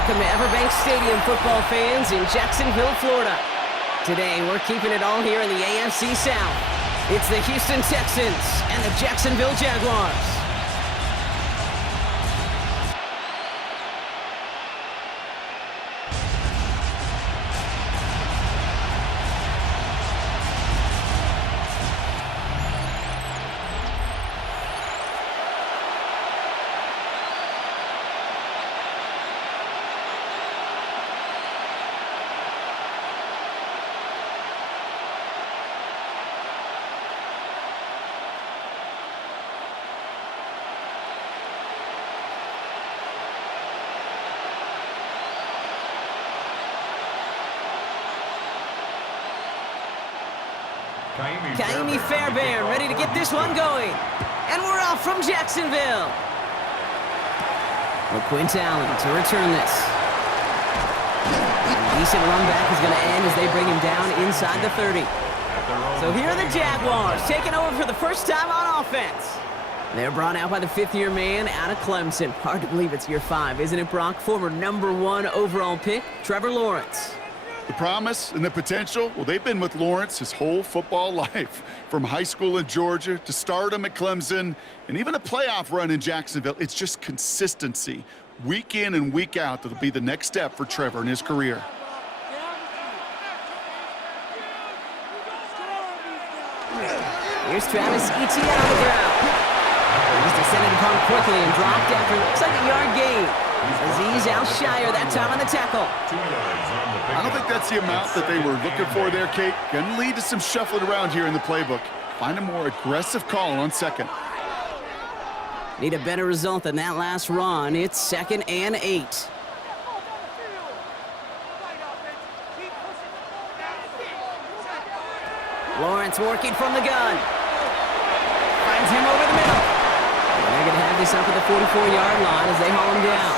Welcome to Everbank Stadium, football fans in Jacksonville, Florida. Today, we're keeping it all here in the AFC South. It's the Houston Texans and the Jacksonville Jaguars. Kaimi Fairbairn ready to get this one going. And we're off from Jacksonville. LaQuint Allen to return this. A decent run back is going to end as they bring him down inside the 30. So here are the Jaguars taking over for the first time on offense. They're brought out by the fifth-year man out of Clemson. Hard to believe it's year 5, isn't it, Brock? Former #1 overall pick, Trevor Lawrence. The promise and the potential, well, they've been with Lawrence his whole football life. From high school in Georgia to stardom at Clemson and even a playoff run in Jacksonville. It's just consistency. Week in and week out, that'll be the next step for Trevor in his career. Here's Travis Etienne on the ground. He's descended upon quickly and dropped after looks like a yard gain. Azeez Al-Shire that time on the tackle. I don't think that's the amount that they were looking for there, Kate. Going to lead to some shuffling around here in the playbook. Find a more aggressive call on second. Need a better result than that last run. It's 2nd and 8. Lawrence working from the gun. Finds him over the middle. And they're going to have this up at the 44-yard line as they haul him down.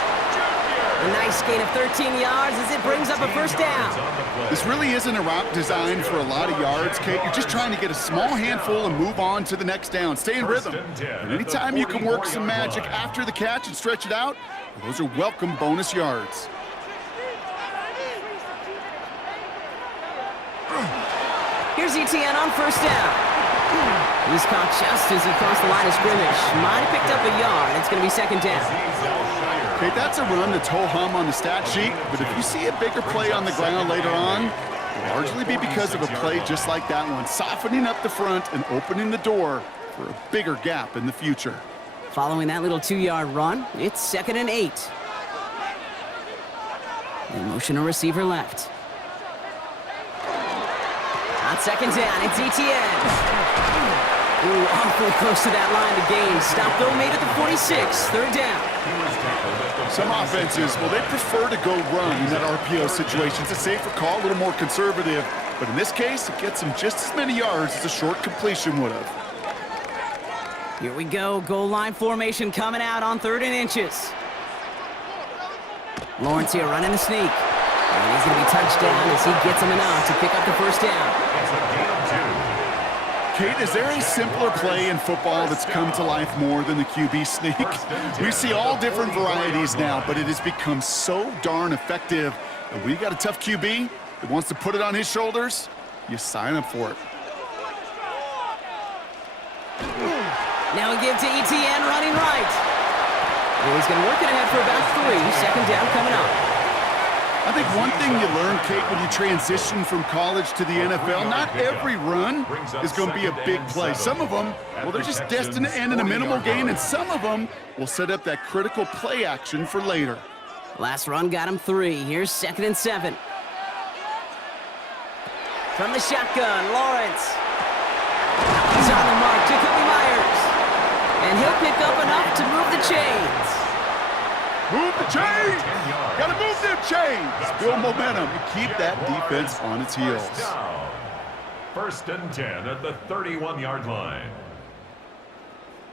A nice gain of 13 yards as it brings up a first down. This really isn't a route designed for a lot of yards, Kate. You're just trying to get a small handful and move on to the next down. Stay in rhythm. And anytime you can work some magic after the catch and stretch it out, those are welcome bonus yards. Here's Etienne on first down. He's caught just as he crossed the line of scrimmage. Might have picked up a yard. It's going to be 2nd down. Okay, that's a run that's ho-hum on the stat sheet, but if you see a bigger play on the ground later on, it'll largely be because of a play just like that one, softening up the front and opening the door for a bigger gap in the future. Following that little 2-yard run, it's 2nd and 8. They motion a receiver left. On 2nd down, it's Etienne. Ooh, awfully close to that line to gain. Stop though made at the 46, 3rd down. Some offenses, well, they prefer to go run in that RPO situation. It's a safer call, a little more conservative. But in this case, it gets them just as many yards as a short completion would have. Here we go. Goal line formation coming out on 3rd and inches. Lawrence here running the sneak. And he's going to be touched down as he gets him enough to pick up the first down. Kate, is there a simpler play in football that's come to life more than the QB sneak? We see all different varieties now, but it has become so darn effective. And when you got a tough QB that wants to put it on his shoulders, you sign up for it. Now a give to Etienne running right. And he's going to work it ahead for about 3. 2nd down coming up. I think one thing you learn, Kate, when you transition from college to the NFL, not every run is going to be a big play. Some of them, well, they're just destined to end in a minimal gain, and some of them will set up that critical play action for later. Last run got him 3. Here's 2nd and 7. From the shotgun, Lawrence. He's on the mark, Jacoby Myers. And he'll pick up enough to move the chains. Move the chains! Gotta move them chains! Build momentum and keep that defense on its heels. 1st and 10 at the 31-yard line.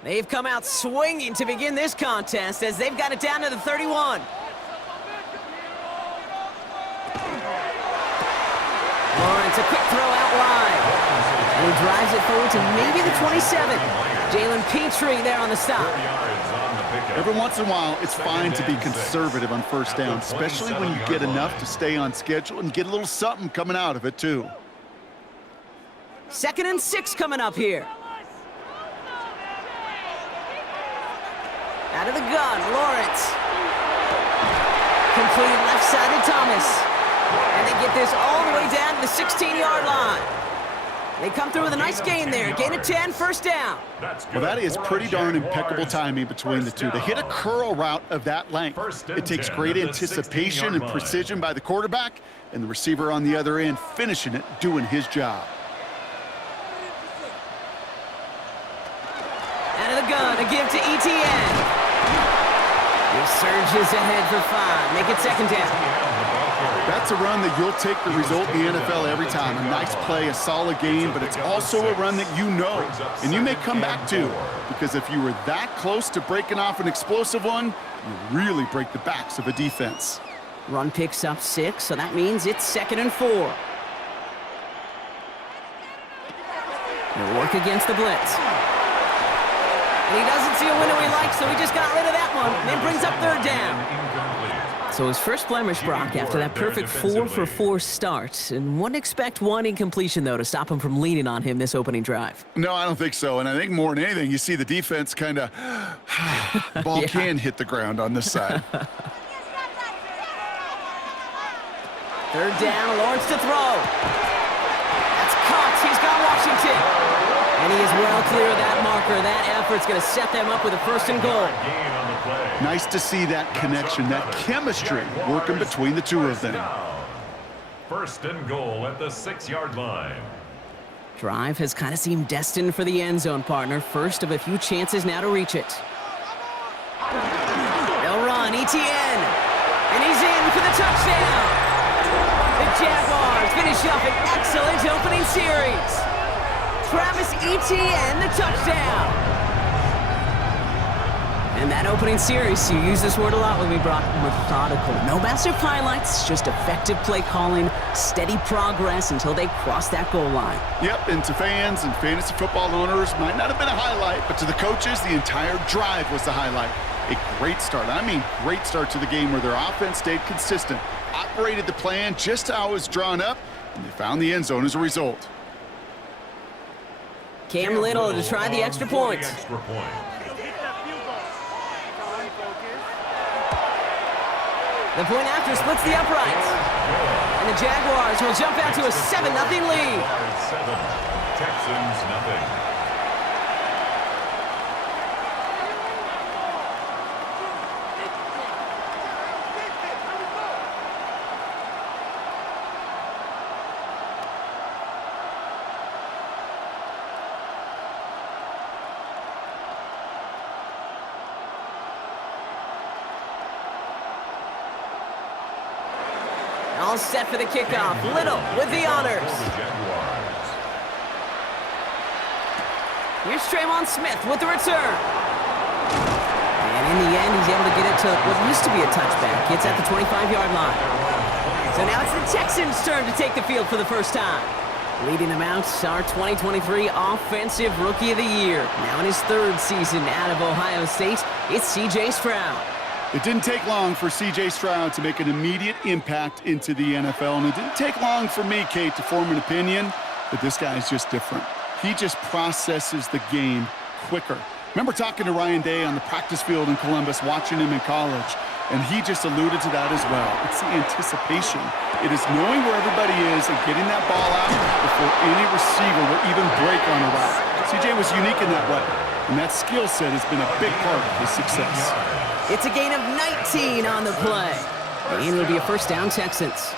They've come out swinging to begin this contest as they've got it down to the 31. Lawrence, a quick throw out wide. And he drives it forward to maybe the 27. Jalen Petrie there on the stop. 4 yards on the Every once in a while, it's fine to be conservative on first down, especially when you get enough to stay on schedule and get a little something coming out of it, too. 2nd and 6 coming up here. Out of the gun, Lawrence. Complete left side to Thomas. And they get this all the way down to the 16-yard line. They come through with a nice gain there. Gain of 10, first down. Well, that is pretty darn impeccable timing between the two. To hit a curl route of that length, it takes great anticipation and precision by the quarterback, and the receiver on the other end finishing it, doing his job. Out of the gun, a give to ETN. He surges ahead for 5. Make it 2nd down. That's a run that you'll take the result in the NFL every time. A nice play, a solid game, but it's also a run that you know, and you may come back to, because if you were that close to breaking off an explosive one, you really break the backs of a defense. Run picks up 6, so that means it's 2nd and 4. He'll work against the blitz. And he doesn't see a window he likes, so he just got rid of that one. Then brings up 3rd down. So his first blemish, Brock, after that perfect 4-for-4 start. And wouldn't expect one incompletion, though, to stop him from leaning on him this opening drive. No, I don't think so. And I think more than anything, you see the defense kind of ball can hit the ground on this side. 3rd down, Lawrence to throw. That's caught. He's got Washington. And he is well clear of that marker. That effort's going to set them up with a 1st and goal. Nice to see that connection, that chemistry working between the two of them. 1st and goal at the 6-yard line. Drive has kind of seemed destined for the end zone, partner. First of a few chances now to reach it. They'll run, ETN. And he's in for the touchdown. The Jaguars finish up an excellent opening series. Travis Etienne, the touchdown. And that opening series, you use this word a lot with me, Brock, methodical. No massive highlights, just effective play calling, steady progress until they cross that goal line. Yep, and to fans and fantasy football owners, might not have been a highlight, but to the coaches, the entire drive was the highlight. A great start. I mean, great start to the game where their offense stayed consistent, operated the plan just how it was drawn up, and they found the end zone as a result. Cam Little to try the extra point. The point after splits the uprights. And the Jaguars will jump out to a 7-0 lead. 7, Texans nothing. All set for the kickoff. Little with the honors. Here's Tremon Smith with the return. And in the end, he's able to get it to what used to be a touchback. Gets at the 25-yard line. So now it's the Texans' turn to take the field for the first time. Leading them out, our 2023 Offensive Rookie of the Year. Now in his 3rd season out of Ohio State, it's C.J. Stroud. It didn't take long for C.J. Stroud to make an immediate impact into the NFL, and it didn't take long for me, Kate, to form an opinion that this guy is just different. He just processes the game quicker. Remember talking to Ryan Day on the practice field in Columbus, watching him in college, and he just alluded to that as well. It's the anticipation. It is knowing where everybody is and getting that ball out before any receiver will even break on a route. C.J. was unique in that way, and that skill set has been a big part of his success. It's a gain of 19 on the play. And it'll be a 1st down, Texans.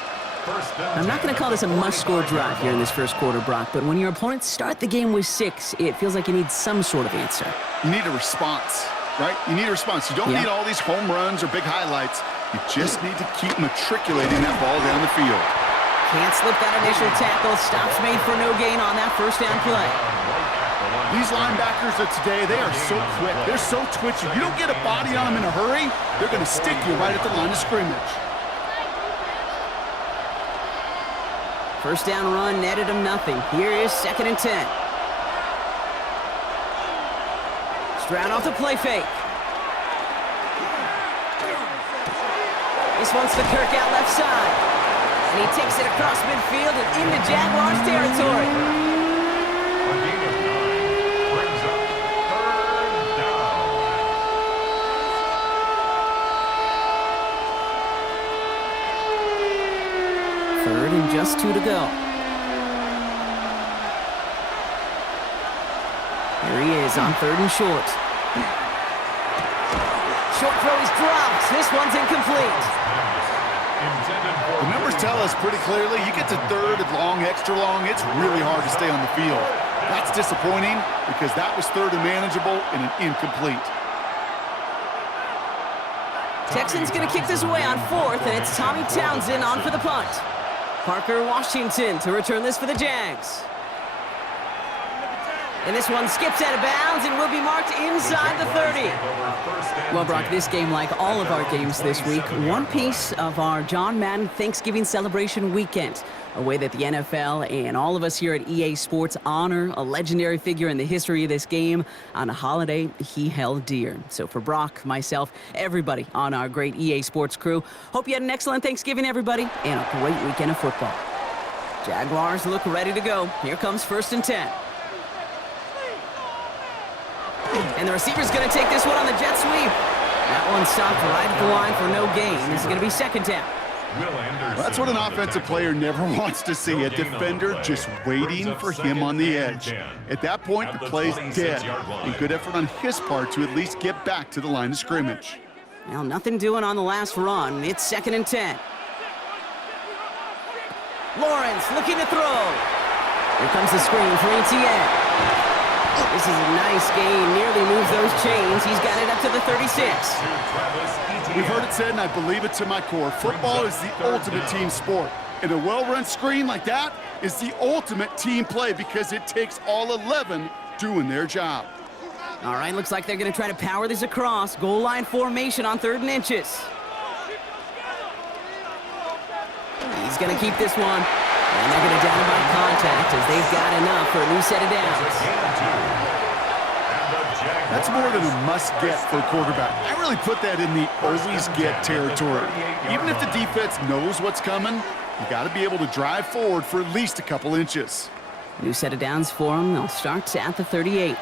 I'm not going to call this a must-score drive here in this first quarter, Brock, but when your opponents start the game with 6, it feels like you need some sort of answer. You need a response, right? You need a response. You don't need all these home runs or big highlights. You just need to keep matriculating that ball down the field. Can't slip that initial tackle. Stops made for no gain on that 1st down play. These linebackers of today, they are so quick. They're so twitchy. You don't get a body on them in a hurry, they're going to stick you right at the line of scrimmage. 1st down run netted him nothing. Here is 2nd and 10. Stroud off the play fake. This one's to Kirk out left side. And he takes it across midfield and into Jaguars territory. A gain of 9 brings up 3rd down. Third and just 2 to go. Here he is on 3rd and short. Short throw is dropped. This one's incomplete. The numbers tell us pretty clearly, you get to 3rd and long, extra long, it's really hard to stay on the field. That's disappointing because that was 3rd and manageable and an incomplete. Texans going to kick this away on 4th, and it's Tommy Townsend on for the punt. Parker Washington to return this for the Jags. And this one skips out of bounds and will be marked inside the 30. Well, Brock, this game, like all of our games this week, one piece of our John Madden Thanksgiving celebration weekend. A way that the NFL and all of us here at EA Sports honor a legendary figure in the history of this game on a holiday he held dear. So for Brock, myself, everybody on our great EA Sports crew, hope you had an excellent Thanksgiving, everybody, and a great weekend of football. Jaguars look ready to go. Here comes 1st and 10. And the receiver's going to take this one on the jet sweep. That one stopped right at the line for no gain. This is going to be 2nd down. Well, that's what an offensive player never wants to see, a defender just waiting for him on the edge. At that point, the play's dead. A good effort on his part to at least get back to the line of scrimmage. Well, nothing doing on the last run. It's 2nd and 10. Lawrence looking to throw. Here comes the screen for ETN. This is a nice gain, nearly moves those chains. He's got it up to the 36. We've heard it said, and I believe it to my core, football is the ultimate team sport. And a well-run screen like that is the ultimate team play because it takes all 11 doing their job. All right, looks like they're going to try to power this across. Goal line formation on 3rd and inches. He's going to keep this one. And they're going to down by contact as they've got enough for a new set of downs. That's more than a must-get for a quarterback. I really put that in the always-get territory. Even if the defense knows what's coming, you got to be able to drive forward for at least a couple inches. New set of downs for them. They'll start at the 38.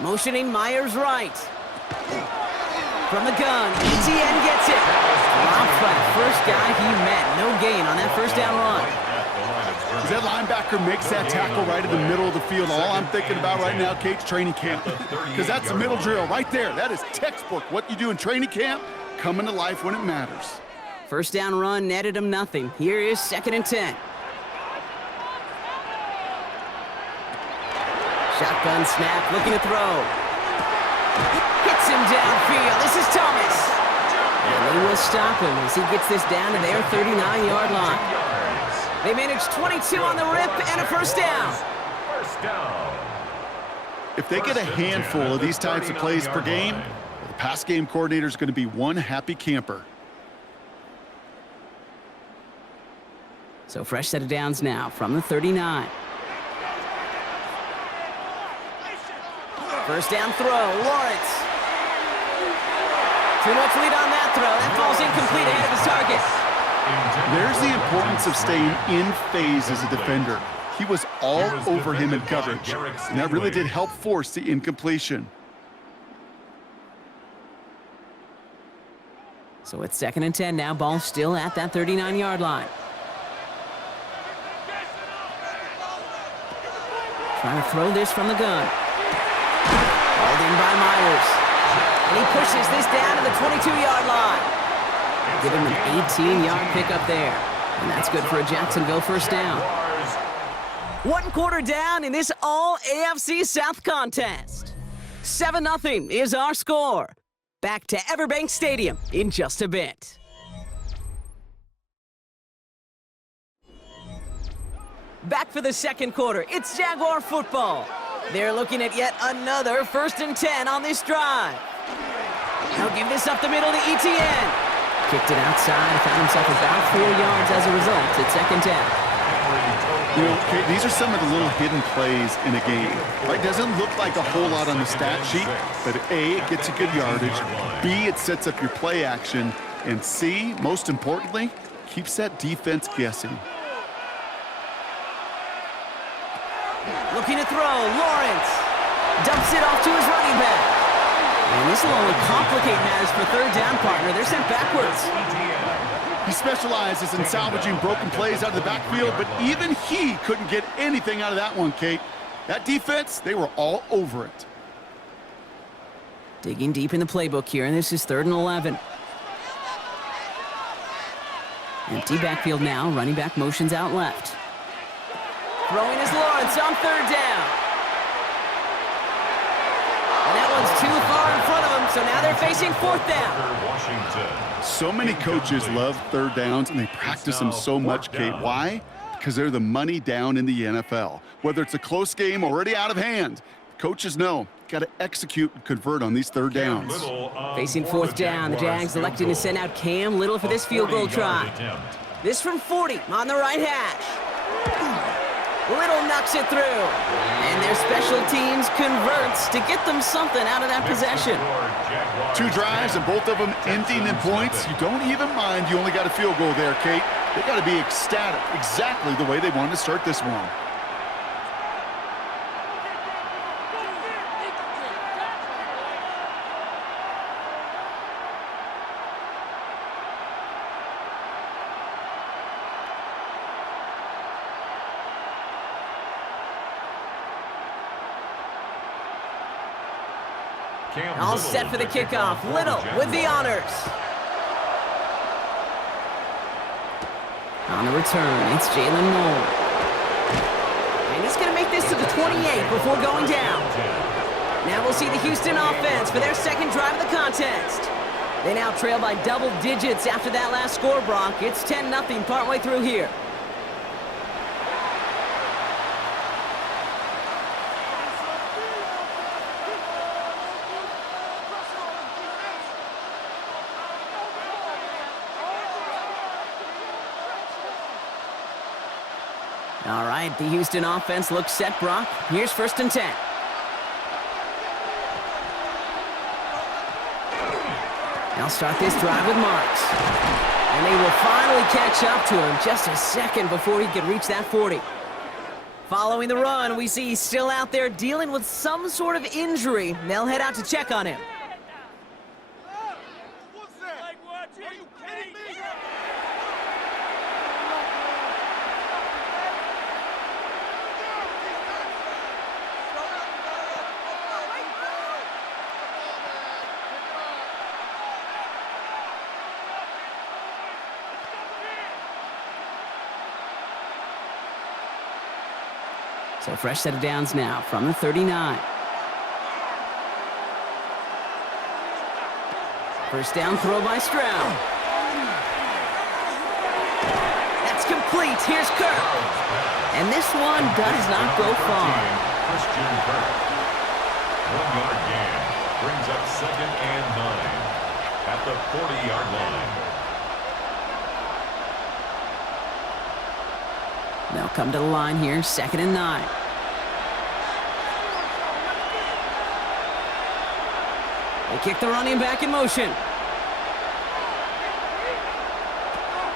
Motioning Myers right. From the gun, ETN gets it. Dropped by the first guy he met. No gain on that 1st down run. As that linebacker makes that tackle right in the middle of the field, all I'm thinking about right now, Kate's training camp. Because that's the middle drill right there. That is textbook. What you do in training camp, coming to life when it matters. 1st down run netted him nothing. Here is 2nd and 10. Shotgun snap, looking to throw. Hits him downfield. This is Thomas. And they will stop him as he gets this down to their 39-yard line. They managed 22 on the rip and a 1st down. If they get a handful of these types of plays per game, the pass game coordinator is going to be one happy camper. So fresh set of downs now from the 39. 1st down throw, Lawrence. Too much lead on that throw. That falls incomplete ahead of his target. There's the importance of staying in phase as a defender. He was all over him in coverage, and that really did help force the incompletion. So it's 2nd and 10 now. Ball still at that 39-yard line. Trying to throw this from the gun. Hauled in by Myers. And he pushes this down to the 22-yard line. Give him an 18-yard pickup there. And that's good for a Jacksonville 1st down. 1 quarter down in this all-AFC South contest. 7-0 is our score. Back to Everbank Stadium in just a bit. Back for the 2nd quarter. It's Jaguar football. They're looking at yet another 1st and 10 on this drive. They'll give this up the middle to ETN. Kicked it outside, found himself about 4 yards as a result. It's 2nd down. You know, Kate, these are some of the little hidden plays in a game. Right? Doesn't look like a whole lot on the stat sheet, but A, it gets you good yardage. B, it sets up your play action. And C, most importantly, keeps that defense guessing. Looking to throw, Lawrence. Dumps it off to his running back. And this will only complicate matters for third down, partner. They're sent backwards. He specializes in salvaging broken plays out of the backfield, but even he couldn't get anything out of that one, Kate. That defense, they were all over it. Digging deep in the playbook here, and this is 3rd and 11. Empty backfield now, running back motions out left. Throwing is Lawrence on 3rd down. And that one's too far in front of him, so now they're facing 4th down. Washington. So many coaches love 3rd downs, and they practice them so much, Kate. Why? Because they're the money down in the NFL. Whether it's a close game already out of hand, coaches know, got to execute and convert on these 3rd downs. Facing 4th down, the Jags electing to send out Cam Little for this field goal try. This from 40 on the right hash. Little knocks it through. And their special teams converts to get them something out of that possession. 2 drives and both of them ending in points. You don't even mind you only got a field goal there, Kate. They got to be ecstatic, exactly the way they wanted to start this one. All set for the kickoff. Little with the honors. On the return, it's Jalen Noel. And he's going to make this to the 28 before going down. Now we'll see the Houston offense for their 2nd drive of the contest. They now trail by double digits after that last score, Brock. It's 10-0 partway through here. All right, the Houston offense looks set, Brock. Here's 1st and 10. They'll start this drive with Marks. And they will finally catch up to him just a second before he could reach that 40. Following the run, we see he's still out there dealing with some sort of injury. They'll head out to check on him. So fresh set of downs now from the 39. 1st down throw by Stroud. That's complete. Here's Kirk. And this one does not go far. Christian Kirk. 1-yard gain. Brings up 2nd and 9 at the 40-yard line. They'll come to the line here, 2nd and 9. They kick the running back in motion.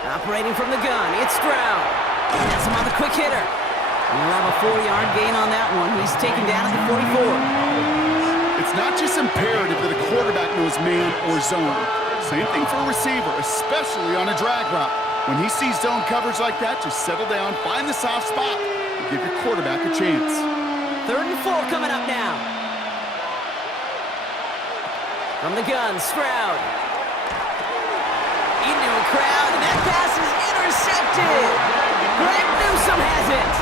Operating from the gun, it's Stroud. That's him on the quick hitter. And we'll have a 40-yard gain on that one. He's taken down at the 44. It's not just imperative that a quarterback knows man or zone. Same thing for a receiver, especially on a drag route. When he sees zone coverage like that, just settle down, find the soft spot, and give your quarterback a chance. 3rd and 4 coming up now. From the gun, Stroud. Into a crowd, and that pass is intercepted. Greg Newsome has it.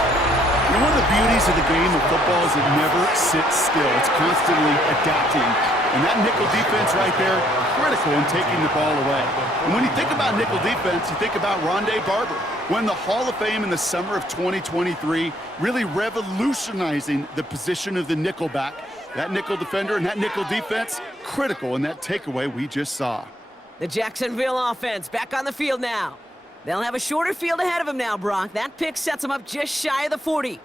And one of the beauties of the game of football is it never sits still. It's constantly adapting. And that nickel defense right there, critical in taking the ball away. And when you think about nickel defense, you think about Rondé Barber, won the Hall of Fame in the summer of 2023, really revolutionizing the position of the nickelback. That nickel defender and that nickel defense, critical in that takeaway we just saw. The Jacksonville offense back on the field now. They'll have a shorter field ahead of them now, Brock. That pick sets them up just shy of the 40.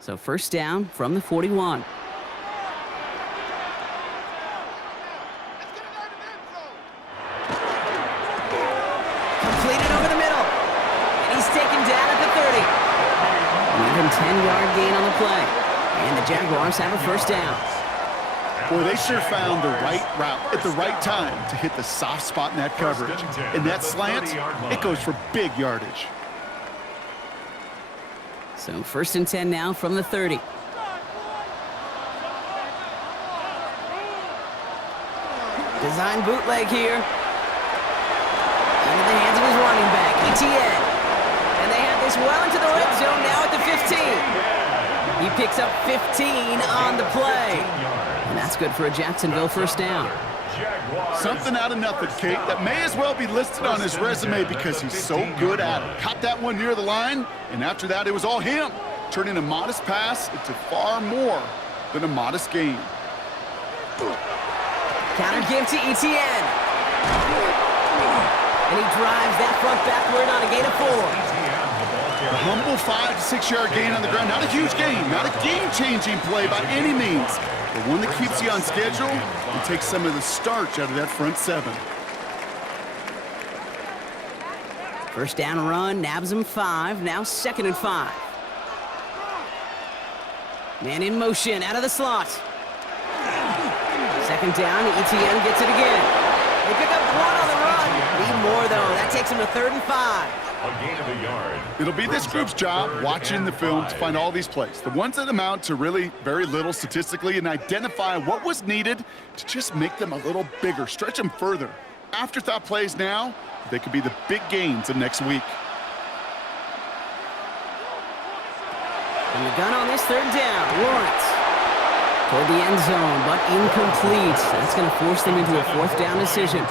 So first down from the 41. Completed over the middle. And he's taken down at the 30. An even 10-yard gain on the play. And the Jaguars have a first down. Boy, they sure found the right route at the right time to hit the soft spot in that coverage. And that slant, it goes for big yardage. So first and 10 now from the 30. Design bootleg here. Into the hands of his running back, ETN. And they have this well into the red zone now at the 15. He picks up 15 on the play. And that's good for a Jacksonville first down. Something out of nothing, Kate, that may as well be listed on his resume because he's so good at it. Caught that one near the line, and after that, it was all him, turning a modest pass into far more than a modest gain. Counter give to ETN. And he drives that front backward on a gain of 4. A humble 5 to 6 yard gain on the ground. Not a huge gain, not a game-changing play by any means, but one that keeps you on schedule and takes some of the starch out of that front 7. First down run, nabs him 5, now second and 5. Man in motion, out of the slot. Second down, ETN gets it again. They pick up 1 on the run. Need more, though. That takes him to 3rd and 5. A gain of a yard. It'll be this group's job watching the film to find all these plays, the ones that amount to really very little statistically, and identify what was needed to just make them a little bigger, stretch them further. Afterthought plays now, they could be the big gains of next week. And the gun on this 3rd down, Lawrence. Toward the end zone, but incomplete. That's going to force them into a 4th down decision.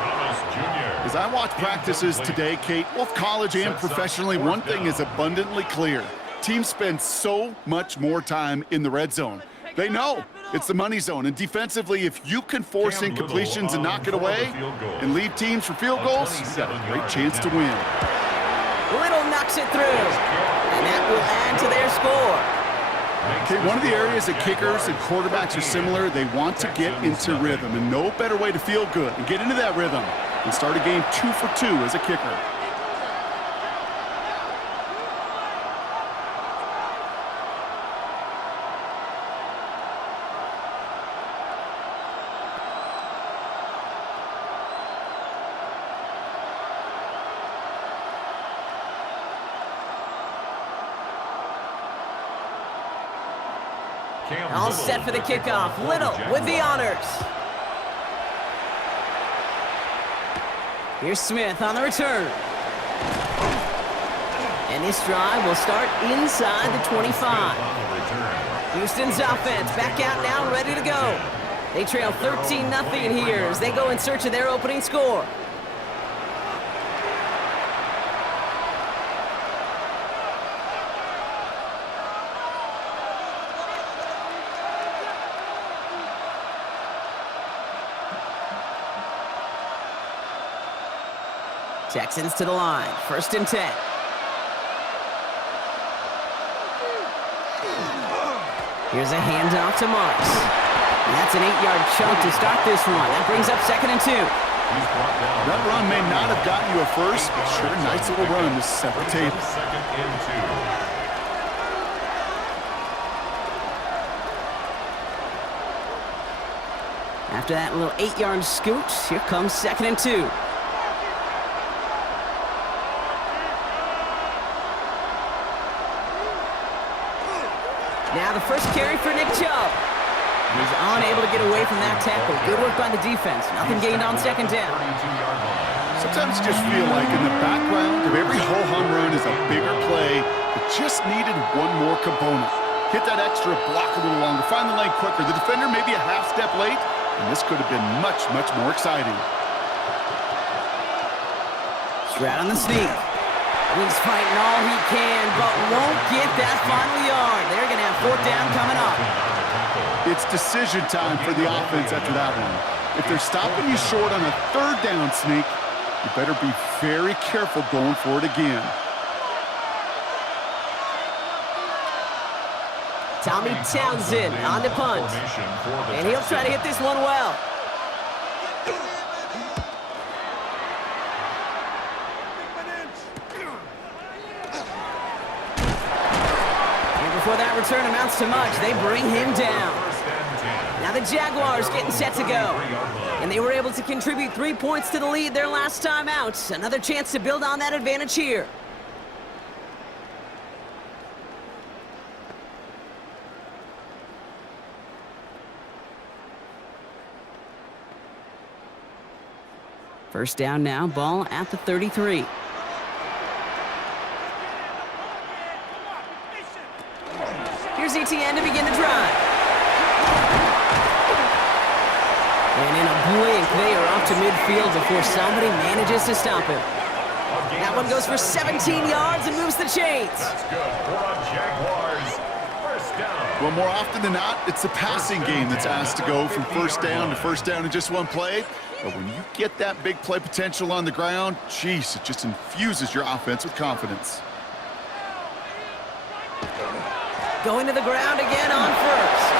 As I watch practices today, Kate, both college and professionally, one thing is abundantly clear. Teams spend so much more time in the red zone. They know it's the money zone, and defensively, if you can force incompletions and knock it away and leave teams for field goals, you've got a great chance to win. Little knocks it through, and that will add to their score. Okay, one of the areas that kickers and quarterbacks are similar, they want to get into rhythm, and no better way to feel good and get into that rhythm and start a game 2 for 2 as a kicker. All set for the kickoff. Little with the honors. Here's Smith on the return. And this drive will start inside the 25. Houston's offense back out now, ready to go. They trail 13-0 here as they go in search of their opening score. Texans to the line, 1st and 10. Here's a handoff to Marks. And that's an 8-yard chunk to start this one. That brings up 2nd and 2. That run may not have gotten you a first, but sure, nice little run to set the table. 2nd and 2. After that little 8-yard scoot, here comes 2nd and 2. Now the first carry for Nick Chubb. He's unable to get away from that tackle. Good work by the defense. Nothing gained on 2nd down. Sometimes you just feel like in the background of every ho-hum run is a bigger play that just needed one more component. Hit that extra block a little longer, find the lane quicker. The defender may be a half step late, and this could have been much, much more exciting. Stroud on the sneak. He's fighting all he can, but won't get that final yard. They're going to have 4th down coming up. It's decision time for the offense after that one. If they're stopping you short on a 3rd down sneak, you better be very careful going for it again. Tommy Townsend on the punt. And he'll try to hit this one well. And before that return amounts to much, they bring him down. Now the Jaguars getting set to go. And they were able to contribute 3 points to the lead their last time out. Another chance to build on that advantage here. First down now, ball at the 33. Here's ETN to begin the drive. And in a blink, they are off to midfield before somebody manages to stop him. That one goes for 17 yards and moves the chains. That's good for the Jaguars. First down. Well, more often than not, it's the passing game that's asked to go from first down to first down in just one play. But when you get that big play potential on the ground, geez, it just infuses your offense with confidence. Going to the ground again on first.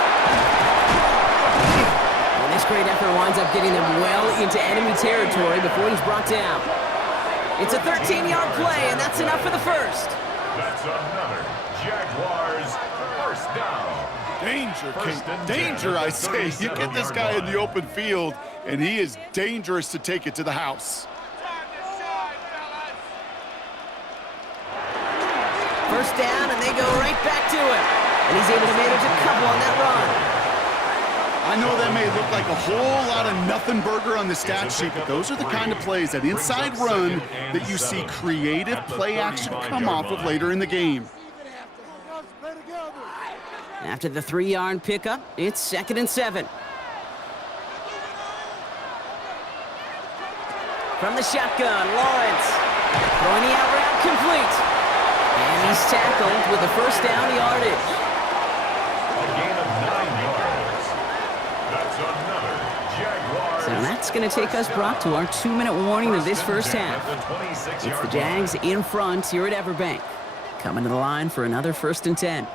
And this great effort winds up getting them well into enemy territory before he's brought down. It's a 13-yard play, and that's enough for the first. That's another Jaguars first down. Danger, Kate. Danger, I say. You get this guy in the open field, and he is dangerous to take it to the house. First down, and they go right back to him. And he's able to manage a couple on that run. I know that may look like a whole lot of nothing burger on the stat sheet, but those are the kind of plays, that inside run, that you see creative play action come off of later in the game. After the 3-yard pickup, it's 2nd and 7. From the shotgun, Lawrence throwing the out route complete. And he's tackled with the first down yardage. A gain of 9 yards. That's another Jaguars. So that's going to take us, Brock, to our 2-minute warning of this first half. It's the Jags in front here at Everbank. Coming to the line for another 1st and 10.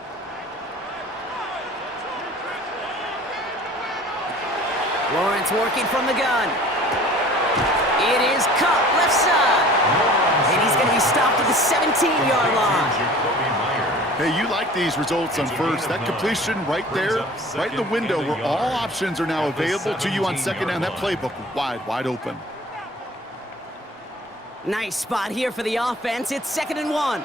Lawrence working from the gun. It is caught left side. And he's going to be stopped at the 17-yard line. Hey, you like these results on first. That completion right there, right in the window where all options are now available to you on second down. That playbook wide open. Nice spot here for the offense. It's 2nd and 1.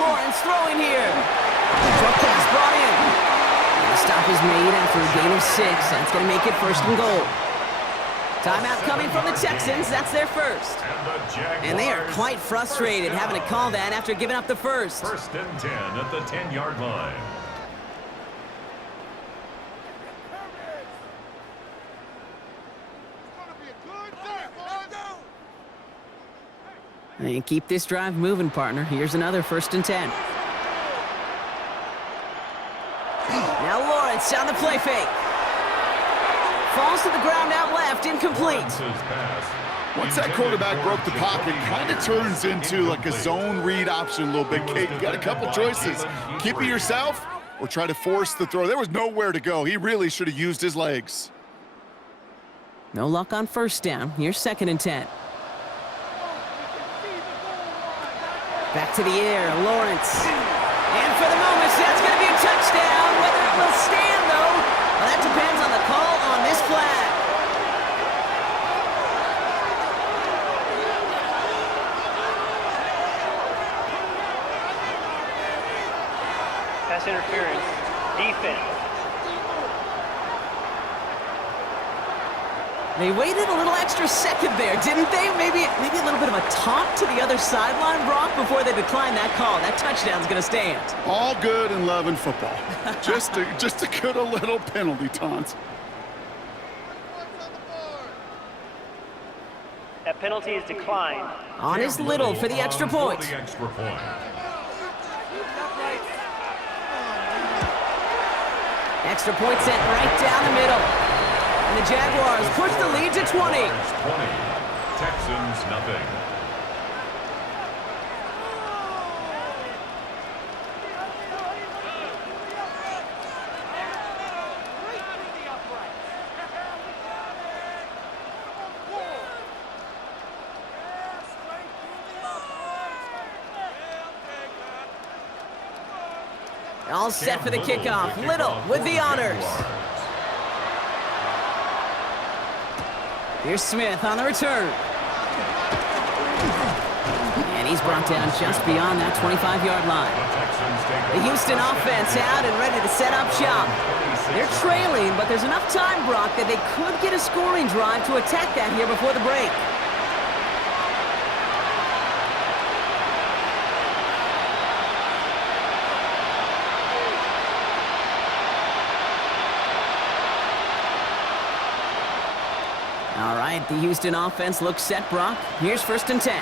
Lawrence throwing here. Short pass brought in. And the stop is made after a gain of 6. That's going to make it 1st and goal. Timeout coming from the Texans. That's their first. And they are quite frustrated having to call that after giving up the first. 1st and 10 at the 10-yard line. And keep this drive moving, partner. Here's another 1st and 10. Now Lawrence on the play fake. Falls to the ground out left, incomplete. Once that quarterback broke the pocket, kind of turns into like a zone read option a little bit. Kate, you got a couple choices. Keep it yourself or try to force the throw. There was nowhere to go. He really should have used his legs. No luck on first down. Here's 2nd and 10. Back to the air, Lawrence. And for the moment, that's going to be a touchdown. Whether it will stand, though, well, that depends on the call on this flag. Pass interference. Defense. They waited a little extra second there, didn't they? Maybe a little bit of a taunt to the other sideline, Brock, before they declined that call. That touchdown's going to stand. All good in love and football. just a good little penalty taunt. That penalty is declined. On is Little for the extra point. Extra point sent right down the middle. And the Jaguars push the lead to 20. Texans nothing. All set for the kickoff. Little with the honors. Here's Smith on the return. And he's brought down just beyond that 25-yard line. The Houston offense out and ready to set up shop. They're trailing, but there's enough time, Brock, that they could get a scoring drive to attack that here before the break. All right, the Houston offense looks set, Brock. Here's 1st and 10.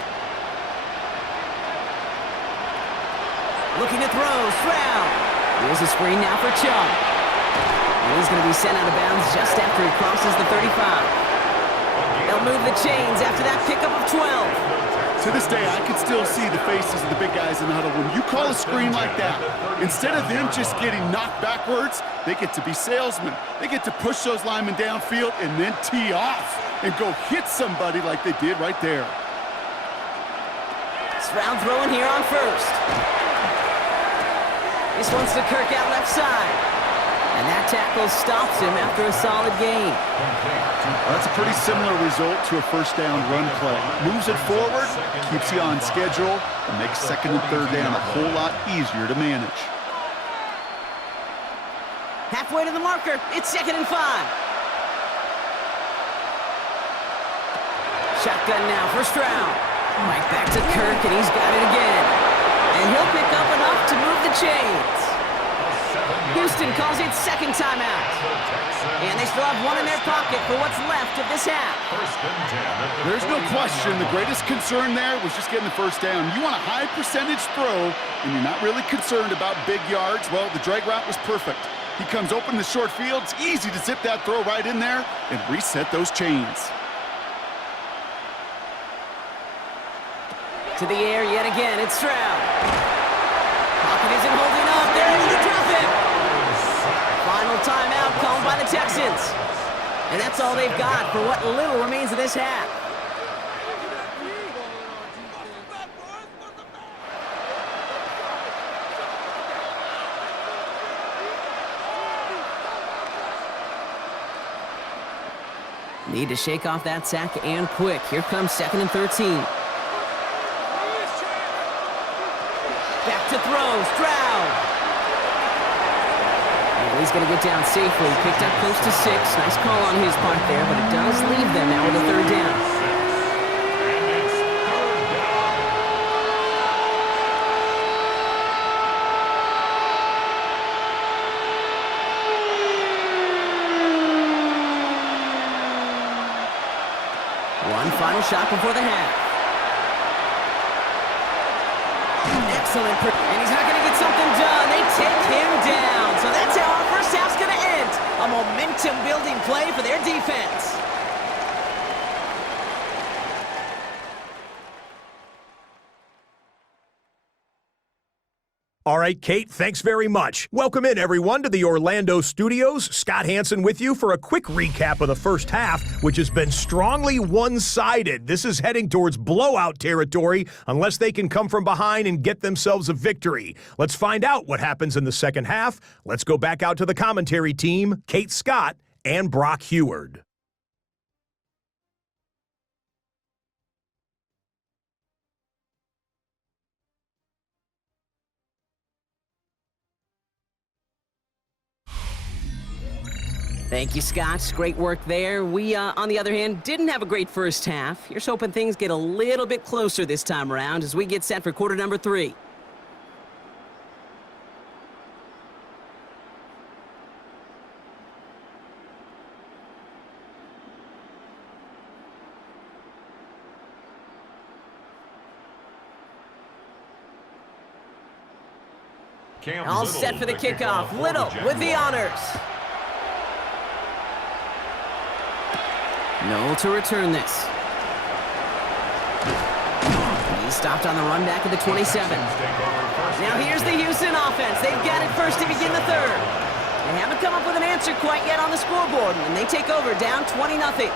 Looking to throw, Stroud. Here's a screen now for Chubb. And he's going to be sent out of bounds just after he crosses the 35. They'll move the chains after that pickup of 12. To this day, I can still see the faces of the big guys in the huddle. When you call a screen like that, instead of them just getting knocked backwards, they get to be salesmen. They get to push those linemen downfield and then tee off and go hit somebody like they did right there. Stroud throwing here on 1st. This one's to Kirk out left side. And that tackle stops him after a solid gain. That's a pretty similar result to a 1st down run play. Moves it forward, keeps you on schedule, and makes 2nd and 3rd down a whole lot easier to manage. Halfway to the marker, it's 2nd and 5. Shotgun now for Stroud. Right back to Kirk, and he's got it again. And he'll pick up enough to move the chains. Houston calls it 2nd timeout. And they still have one in their pocket for what's left of this half. There's no question the greatest concern there was just getting the 1st down. You want a high percentage throw, and you're not really concerned about big yards. Well, the drag route was perfect. He comes open the short field. It's easy to zip that throw right in there and reset those chains. To the air yet again, it's Stroud. Pocket isn't holding up. They're able to drop it. Final timeout called by the Texans. And that's all they've got for what little remains of this half. Need to shake off that sack and quick. Here comes 2nd and 13. Back to throw, Stroud. And he's going to get down safely. Picked up close to 6. Nice call on his part there, but it does leave them now with a 3rd down. One final shot before the half. Excellent. And he's not going to get something done. They take him down. So that's how our 1st half's going to end. A momentum-building play for their defense. All right, Kate, thanks very much. Welcome in, everyone, to the Orlando studios. Scott Hansen with you for a quick recap of the 1st half, which has been strongly one-sided. This is heading towards blowout territory unless they can come from behind and get themselves a victory. Let's find out what happens in the 2nd half. Let's go back out to the commentary team, Kate Scott and Brock Heward. Thank you, Scott. Great work there. We, on the other hand, didn't have a great 1st half. Here's hoping things get a little bit closer this time around as we get set for quarter number 3. All set for the kickoff. Little with the honors. Noel to return this. He's stopped on the run back at the 27. Now here's the Houston offense. They've got it first to begin the 3rd. They haven't come up with an answer quite yet on the scoreboard, and they take over down 20-0.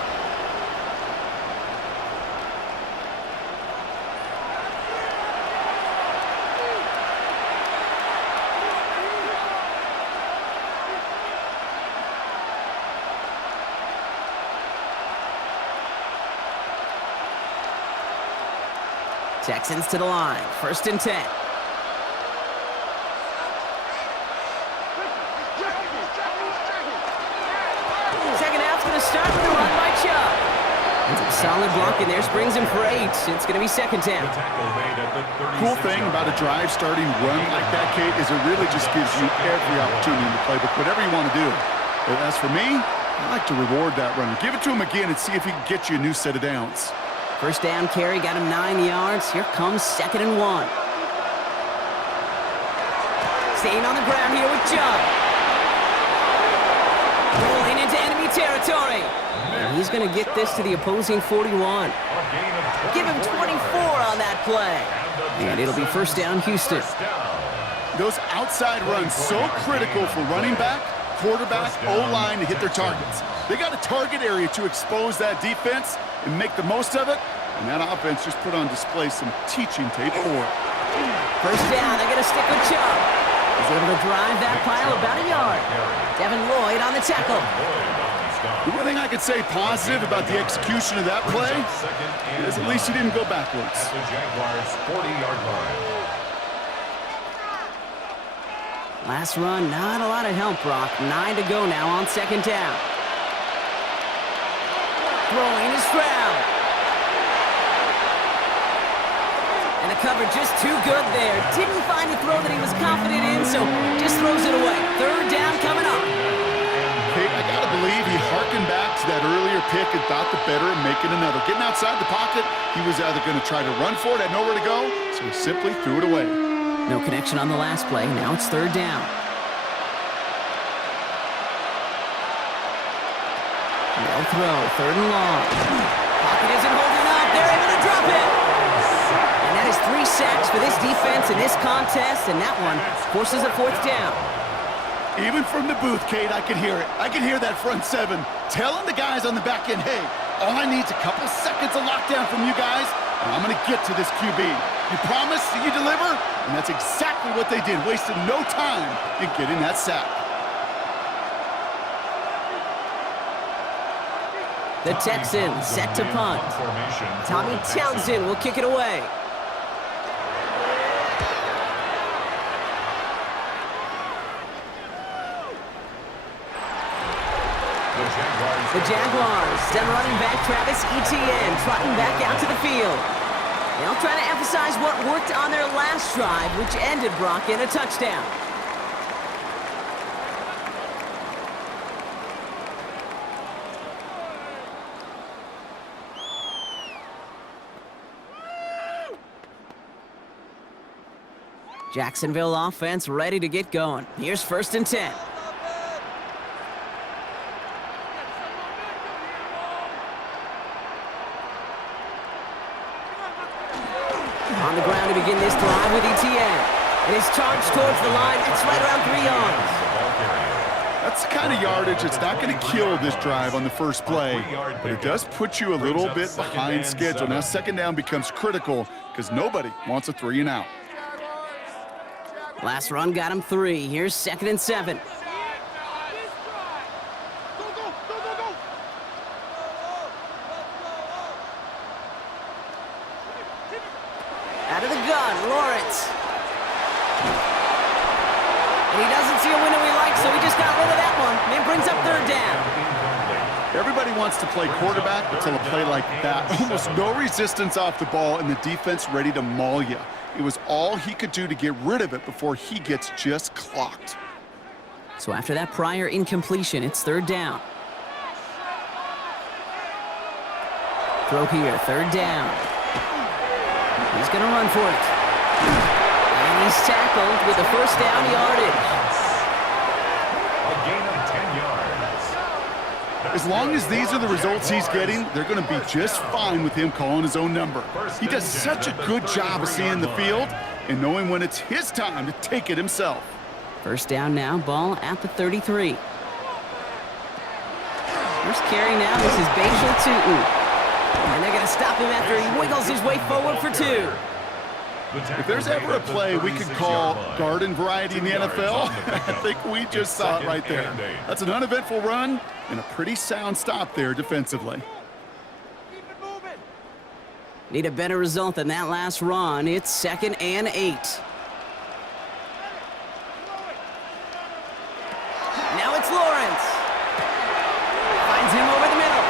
Texans to the line. 1st and 10. Second half's going to start with a run by Chubb. And some solid blocking there. Springs him for 8. It's going to be 2nd down. Cool thing about a drive starting run like that, Kate, is it really just gives you every opportunity in the playbook, whatever you want to do. But as for me, I like to reward that runner. Give it to him again and see if he can get you a new set of downs. 1st down carry, got him 9 yards. Here comes 2nd and 1. Staying on the ground here with Chubb. Rolling into enemy territory. And he's going to get this to the opposing 41. Give him 24 on that play. And it'll be 1st down, Houston. Those outside runs so critical for running back, quarterback, O-line to hit their targets. They got a target area to expose that defense and make the most of it. And that offense just put on display some teaching tape for it. 1st down, they're going to stick with Chubb. He's able to drive that pile about a yard. Devin Lloyd on the tackle. The one thing I could say positive about the execution of that play is at least he didn't go backwards. The Jaguars 40-yard line. Last run, not a lot of help, Brock. 9 to go now on 2nd down. Throwing is Stroud. And the cover just too good there. Didn't find the throw that he was confident in, so just throws it away. 3rd down coming up. Hey, I gotta believe he harkened back to that earlier pick and thought the better of making another. Getting outside the pocket, he was either going to try to run for it, had nowhere to go, so he simply threw it away. No connection on the last play. Now it's 3rd down. No throw. 3rd and long. Pocket isn't holding up. They're able to drop it. And that is 3 sacks for this defense in this contest, and that one forces a 4th down. Even from the booth, Kate, I could hear it. I could hear that front 7 telling the guys on the back end, hey, all I need is a couple seconds of lockdown from you guys, and I'm going to get to this QB. You promise that you deliver? And that's exactly what they did, wasted no time in getting that sack. The Texans set to punt. Tommy Townsend will kick it away. The Jaguars send running back Travis Etienne trotting back out to the field. They'll try to emphasize what worked on their last drive, which ended Brock in a touchdown. Jacksonville offense ready to get going. Here's 1st and 10. On the ground to begin this drive with Etienne. It is charged towards the line. It's right around 3 yards. That's the kind of yardage that's not going to kill this drive on the first play, but it does put you a little bit behind schedule. Now 2nd down becomes critical because nobody wants a 3 and out. Last run got him 3. Here's 2nd and 7. Out of the gun, Lawrence. And he doesn't see a window he likes, so he just got rid of that one. And brings up 3rd down. Everybody wants to play quarterback until a play like that. Almost no resistance off the ball and the defense ready to maul you. It was all he could do to get rid of it before he gets just clocked. So after that prior incompletion, it's 3rd down. Throw here, 3rd down. He's going to run for it. And he's tackled with the 1st down yardage. A gain of 10 yards. As long as these are the results he's getting, they're going to be just fine with him calling his own number. He does such a good job of seeing the field and knowing when it's his time to take it himself. 1st down now, ball at the 33. First carry now, this is Bajal Tootin. And they're going to stop him after he wiggles his way forward for 2. If there's ever a play we could call garden variety in the NFL, I think we just saw it right there. That's an uneventful run and a pretty sound stop there defensively. Need a better result than that last run. It's 2nd and 8. Now it's Lawrence. Finds him over the middle.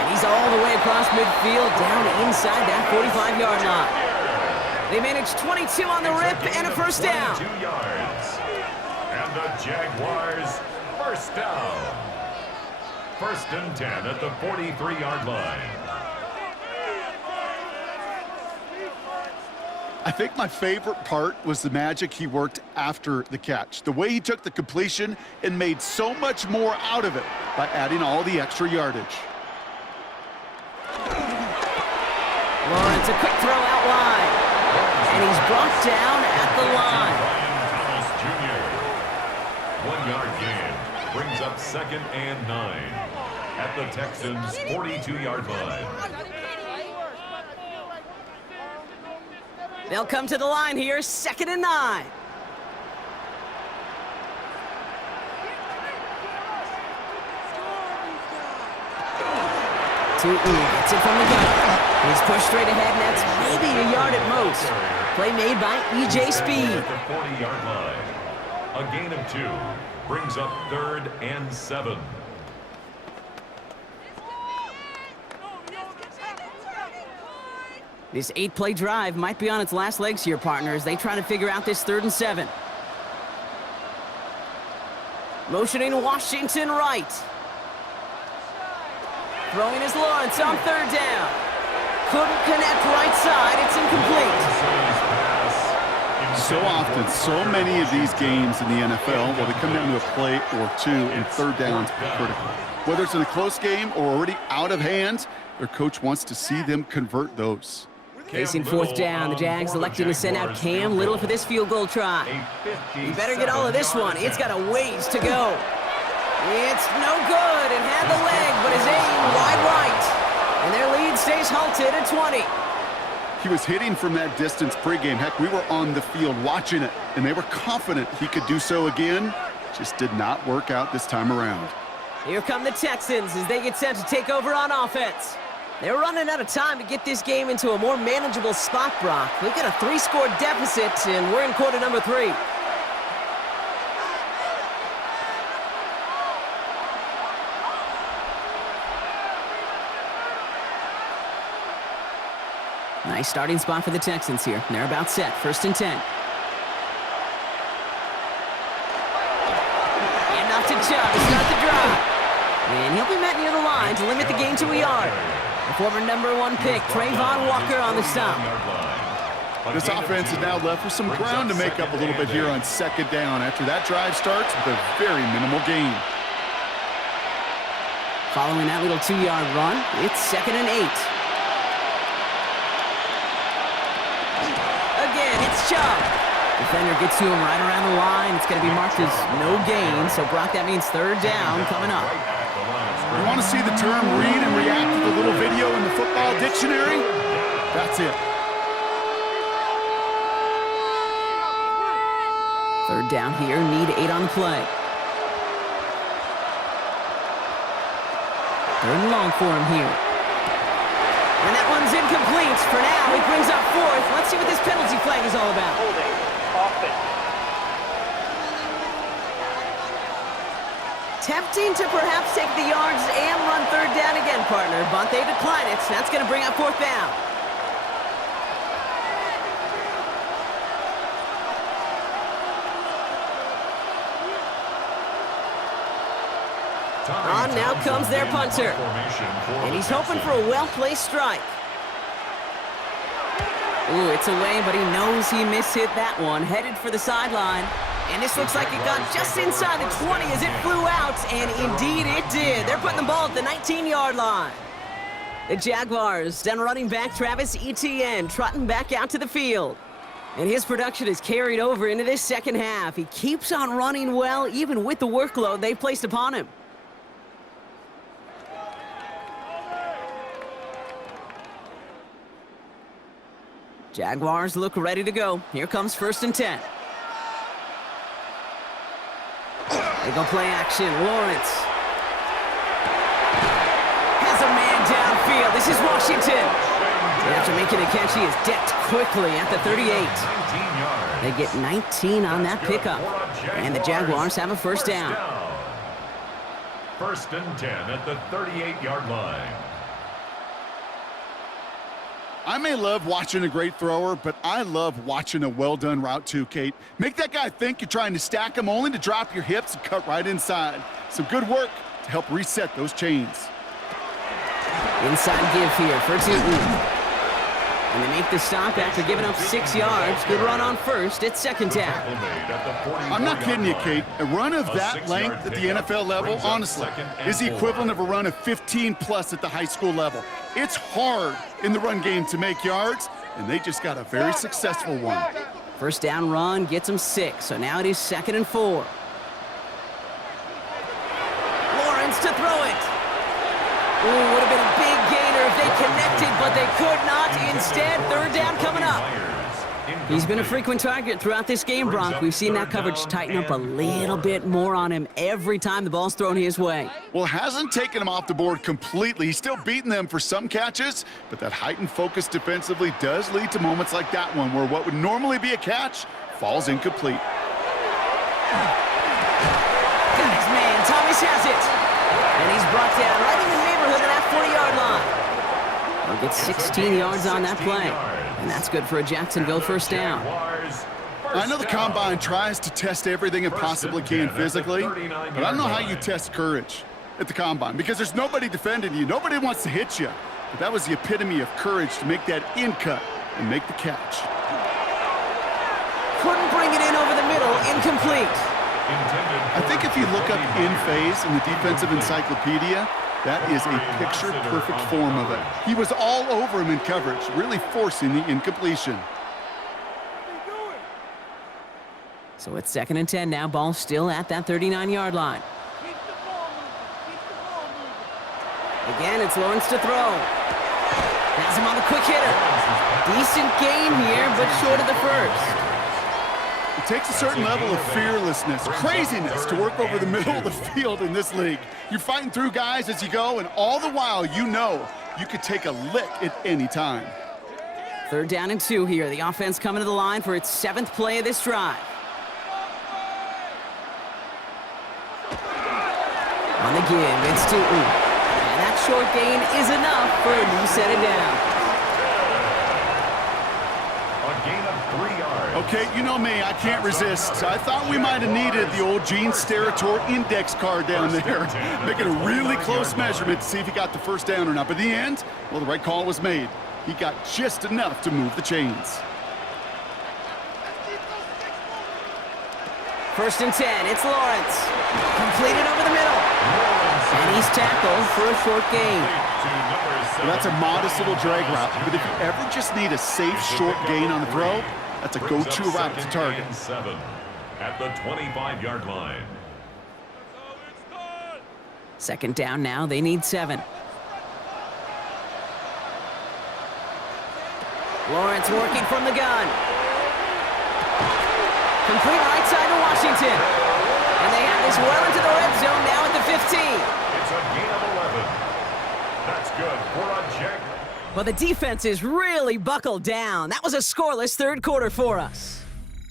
And he's all the way across midfield, down inside that 45-yard line. They managed 22 on the rip and a first down. 2 yards. And the Jaguars first down. 1st and 10 at the 43-yard line. I think my favorite part was the magic he worked after the catch. The way he took the completion and made so much more out of it by adding all the extra yardage. Lawrence, a quick throw out wide. And he's brought down at the line. Thomas Jr. 1-yard gain brings up 2nd and 9 at the Texans' 42-yard line. They'll come to the line here, 2nd and 9. Gets it from the gun. He's pushed straight ahead, and that's maybe a yard at most. Play made by EJ Speed. At the 40-yard line. A gain of 2 brings up 3rd and 7. This 8-play drive might be on its last legs here, partners. They try to figure out this 3rd and 7. Motioning Washington right. Throwing is Lawrence on 3rd down. Couldn't connect right side. It's incomplete. So often, so many of these games in the NFL, well, they come down to a play or two, and 3rd downs are critical. Whether it's in a close game or already out of hand, their coach wants to see them convert those. Facing 4th down, the Jags electing to send out Cam Little for this field goal try. You better get all of this one. It's got a ways to go. It's no good, and had the leg, but his aim wide right. And their lead stays halted at 20. He was hitting from that distance pregame. Heck, we were on the field watching it, and they were confident he could do so again. Just did not work out this time around. Here come the Texans as they get set to take over on offense. They're running out of time to get this game into a more manageable spot, Brock. We've got a 3-score deficit, and we're in quarter number 3. Nice starting spot for the Texans here. They're about set. 1st and 10. And off to Chubb to start the drive. And he'll be met near the line to limit the gain to a yard. The former #1 pick, Trayvon Walker, on the stop. This offense is now left with some ground to make up a little bit here on 2nd down after that drive starts with a very minimal gain. Following that little 2-yard run, it's 2nd and 8. Again, it's Chubb. Defender gets to him right around the line. It's going to be marked as no gain. So, Brock, that means 3rd down coming up. You want to see the term read and react to the little video in the football dictionary? That's it. 3rd down here, need 8 on the play. 3rd and long for him here. And that one's incomplete. For now, he brings up 4th. Let's see what this penalty flag is all about. Holding. Offense. Tempting to perhaps take the yards and run 3rd down again, partner, but they decline it. That's going to bring up 4th down. On now comes their punter. And he's hoping for a well-placed strike. Ooh, it's away, but he knows he mishit that one. Headed for the sideline. And this looks like it got just inside the 20 as it flew out, and indeed it did. They're putting the ball at the 19-yard line. The Jaguars send running back Travis Etienne trotting back out to the field. And his production is carried over into this 2nd half. He keeps on running well, even with the workload they've placed upon him. Jaguars look ready to go. Here comes 1st and 10. They go play action. Lawrence has a man downfield. This is Washington. They have to looking to catch. He is decked quickly at the 38. 19 yards. They get 19 on that pickup. And the Jaguars have a first down. First and 10 at the 38-yard line. I may love watching a great thrower, but I love watching a well-done route too, Kate. Make that guy think you're trying to stack him only to drop your hips and cut right inside. Some good work to help reset those chains. Inside give here for Tootin. And they make the stop after giving up 6 yards. Good run on first. It's second down. I'm not kidding you, Kate. A run of that length at the NFL level, honestly, is the equivalent of a run of 15-plus at the high school level. It's hard in the run game to make yards, and they just got a very successful one. First down run gets them 6, so now it is 2nd and 4. Lawrence to throw it. Ooh, would have been a big gainer if they connected, but they could not. Instead, third down coming up. He's been a frequent target throughout this game, Bronk. We've seen that coverage tighten up a little bit more on him every time the ball's thrown his way. Well, hasn't taken him off the board completely. He's still beating them for some catches, but that heightened focus defensively does lead to moments like that one where what would normally be a catch falls incomplete. Guys, man, Thomas has it. And he's brought down right in the neighborhood of that 40-yard line. He'll get 16 yards on that play. And that's good for a Jacksonville first down. I know the Combine tries to test everything it possibly can physically, but I don't know how you test courage at the Combine because there's nobody defending you. Nobody wants to hit you. But that was the epitome of courage to make that in cut and make the catch. Couldn't bring it in over the middle. Incomplete. I think if you look up in phase in the defensive encyclopedia, that is a picture-perfect form of it. He was all over him in coverage, really forcing the incompletion. So it's 2nd and 10 now. Ball still at that 39-yard line. Again, it's Lawrence to throw. Has him on the quick hitter. Decent gain here, but short of the first. It takes a certain level of fearlessness, craziness to work over the middle of the field in this league. You're fighting through guys as you go, and all the while you know you could take a lick at any time. 3rd down and 2 here. The offense coming to the line for its 7th play of this drive. On the give, it's Tootin. And that short gain is enough for a new set of down. A gain of 3 yards. Okay, you know me, I can't resist. I thought we might have needed the old Gene Steratore index card down there, making a really close measurement to see if he got the first down or not. But in the end, well, the right call was made. He got just enough to move the chains. 1st and 10, it's Lawrence. Completed over the middle. And he's tackled for a short gain. Well, that's a modest little drag route, but if you ever just need a safe short gain on a throw, that's a go-to route to target. 7 at the 25-yard line. 2nd down now, they need 7. Lawrence working from the gun. Complete right side to Washington. And they have this well into the red zone now at the 15. It's a gain of 11. That's good for a Jag. Well, the defense is really buckled down. That was a scoreless 3rd quarter for us.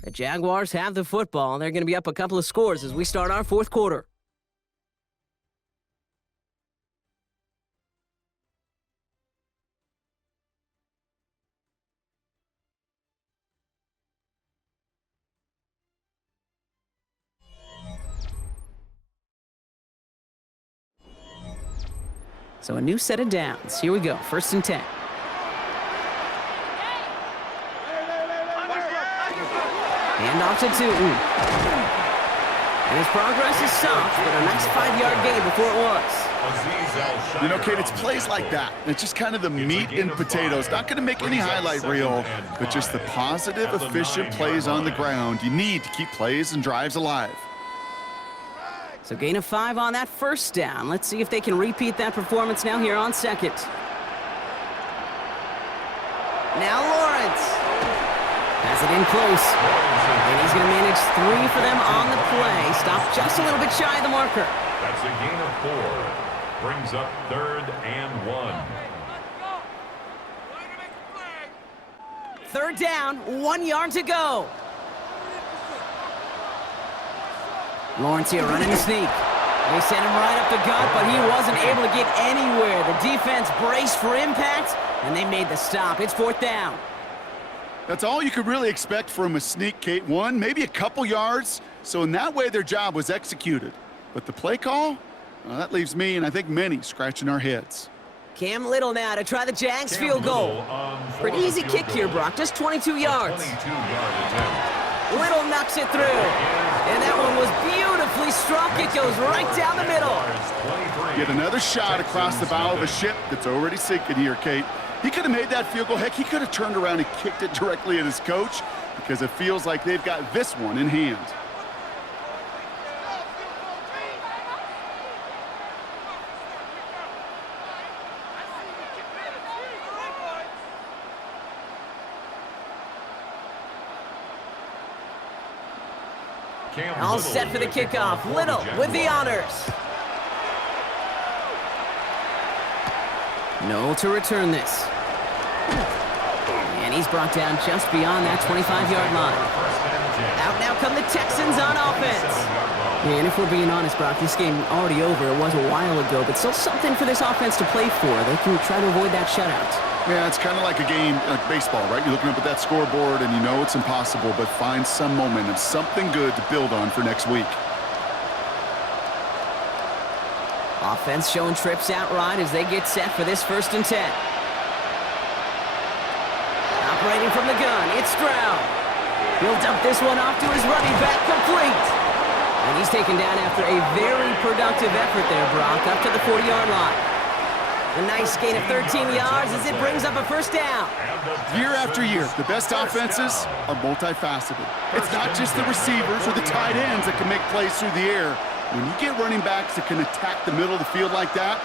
The Jaguars have the football. They're going to be up a couple of scores as we start our 4th quarter. So a new set of downs. Here we go. 1st and 10. Hand off to Tootin. And his progress is soft, but a nice 5-yard gain before it was. You know, Kate, it's plays like that. It's just kind of the meat and potatoes. Not going to make any highlight reel, but just the positive, efficient plays on the ground. You need to keep plays and drives alive. So gain of 5 on that 1st down. Let's see if they can repeat that performance now here on 2nd. Now Lawrence has it in close. And he's going to manage 3 for them on the play. Stop just a little bit shy of the marker. That's a gain of 4. Brings up 3rd and 1. Third down, 1 yard to go. Lawrence here running the sneak. They sent him right up the gut, but he wasn't able to get anywhere. The defense braced for impact, and they made the stop. It's fourth down. That's all you could really expect from a sneak, Kate. One, maybe a couple yards. So in that way, their job was executed. But the play call, well, that leaves me and I think many scratching our heads. Cam Little now to try the Jags field goal. Pretty easy kick here, Brock. Just 22 yards. 22-yard attempt. Little knocks it through. And that one was beautifully struck. It goes right down the middle. Get another shot across the bow of a ship that's already sinking here, Kate. He could have made that field goal. Heck, he could have turned around and kicked it directly at his coach because it feels like they've got this one in hand. All set for the kickoff. Little with the honors. No to return this. And he's brought down just beyond that 25-yard line. Out now come the Texans on offense. And if we're being honest, Brock, this game already over. It was a while ago, but still something for this offense to play for. They can try to avoid that shutout. Yeah, it's kind of like a game, like baseball, right? You're looking up at that scoreboard and you know it's impossible, but find some momentum, something good to build on for next week. Offense showing trips out right as they get set for this 1st and 10. Operating from the gun, it's Stroud. He'll dump this one off to his running back, complete. And he's taken down after a very productive effort there, Brock, up to the 40-yard line. A nice gain of 13 yards as it brings up a 1st down. Year after year, the best offenses are multifaceted. It's not just the receivers or the tight ends that can make plays through the air. When you get running backs that can attack the middle of the field like that,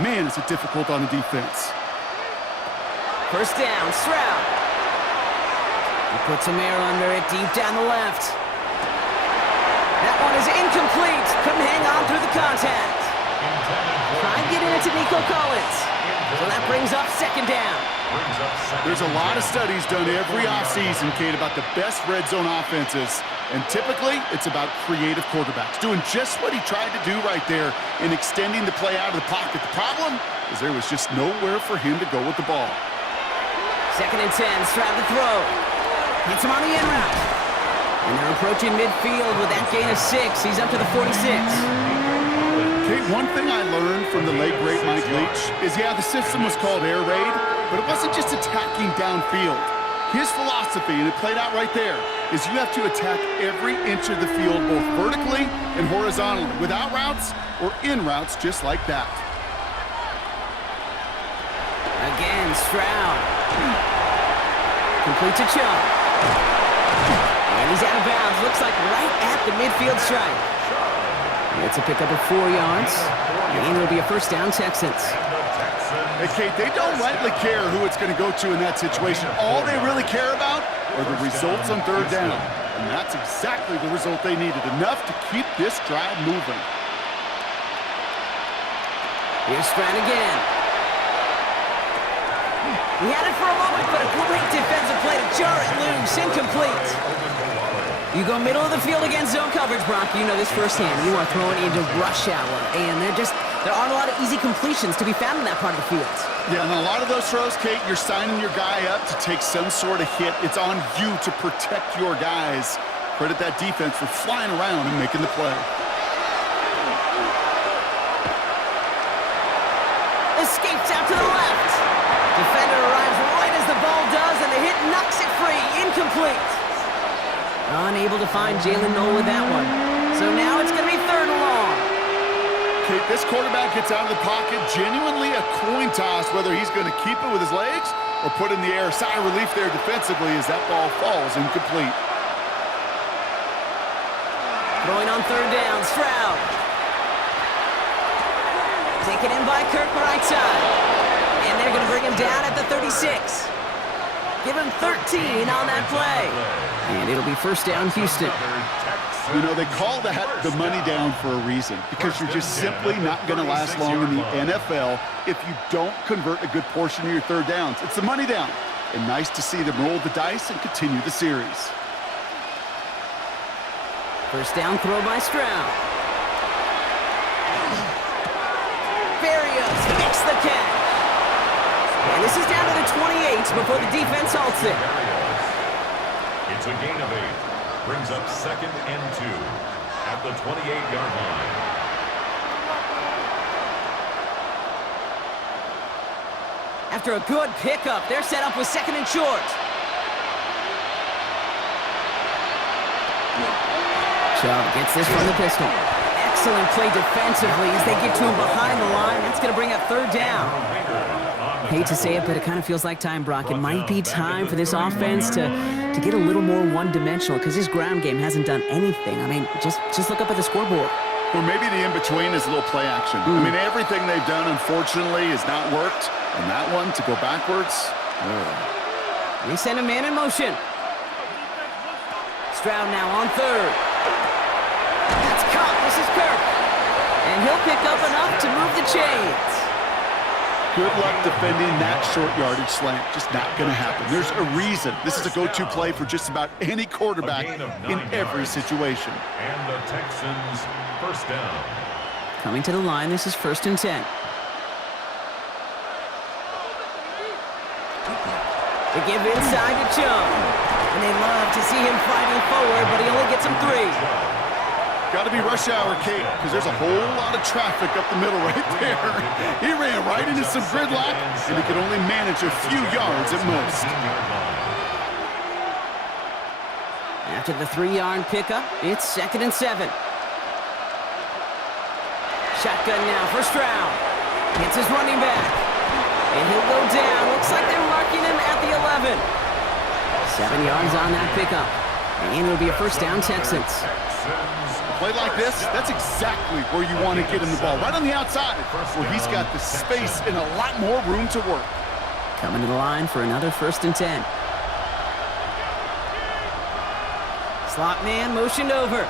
man, is it difficult on the defense. 1st down, Stroud. He puts some air under it deep down the left. That one is incomplete. Couldn't hang on through the contact. Try and get it to Nico Collins. So that brings up 2nd down. There's a lot of studies done every offseason, Kate, about the best red zone offenses. And typically, it's about creative quarterbacks, doing just what he tried to do right there in extending the play out of the pocket. The problem is there was just nowhere for him to go with the ball. 2nd and 10, Stroud to throw. Hits him on the in route. And they're approaching midfield with that gain of 6. He's up to the 46. Kate, one thing I learned from the late, great Mike Leach is, yeah, the system was called air raid, but it wasn't just attacking downfield. His philosophy, and it played out right there, is you have to attack every inch of the field, both vertically and horizontally, without routes or in routes just like that. Again, Stroud. Complete to Chubb. And he's out of bounds. Looks like right at the midfield stripe. It's a pickup of 4 yards. And it'll be a 1st down, Texans. Hey, Kate, they don't rightly care who it's going to go to in that situation. All they really care about are the results on 3rd down. And that's exactly the result they needed. Enough to keep this drive moving. Here's Stroud again. He had it for a moment, but a great defensive play to jar it loose. Incomplete. You go middle of the field against zone coverage, Brock. You know this firsthand. You are throwing into rush hour, and there aren't a lot of easy completions to be found in that part of the field. Yeah, and a lot of those throws, Kate, you're signing your guy up to take some sort of hit. It's on you to protect your guys. Credit that defense for flying around and making the play. Escapes out to the left. Defender arrives right as the ball does, and the hit knocks it free. Incomplete. Unable to find Jalen Noel with that one. So now it's going to be 3rd and long. Kate, this quarterback gets out of the pocket, genuinely a coin toss, whether he's going to keep it with his legs or put in the air. Sigh of relief there defensively as that ball falls incomplete. Throwing on 3rd down, Stroud. Taken in by Kirk right side. And they're going to bring him down at the 36. Give him 13 on that play. And it'll be 1st down, Houston. You know, they call that the money down for a reason, because you're just simply not going to last long in the NFL if you don't convert a good portion of your 3rd downs. It's the money down. and nice to see them roll the dice and continue the series. First down throw by Stroud. Barrios makes the catch. And this is down to the 28 before the defense halts it. It's a gain of 8. Brings up 2nd and 2 at the 28-yard line. After a good pickup, they're set up with 2nd and short. Chubb gets this from the pistol. Excellent play defensively as they get to him behind the line. That's going to bring up 3rd down. Hate to say it, but it kind of feels like time, Brock. It might be time for this offense to get a little more one-dimensional because his ground game hasn't done anything. I mean, just look up at the scoreboard. Or maybe the in-between is a little play action. I mean, everything they've done, unfortunately, has not worked. And that one, to go backwards, They send a man in motion. Stroud now on 3rd. That's caught. This is Kirk. And he'll pick up enough to move the chains. good luck defending that short yardage slant. Just not going to happen. There's a reason. This is a go-to play for just about any quarterback in every situation. And the Texans first down. Coming to the line, this is 1st and 10. They give inside to Chubb. And they love to see him fighting forward, but he only gets him 3. Got to be rush hour, Kate, because there's a whole lot of traffic up the middle right there. He ran right into some gridlock, and he could only manage a few yards at most. After the 3-yard pickup, it's 2nd and 7. Shotgun now for Stroud. Hits his running back. And he'll go down. Looks like they're marking him at the 11. 7 yards on that pickup. And it'll be a first down, Texans. A play like this, that's exactly where you want to get him the ball. Right on the outside, where he's got the space and a lot more room to work. Coming to the line for another 1st and 10. Slot man motioned over.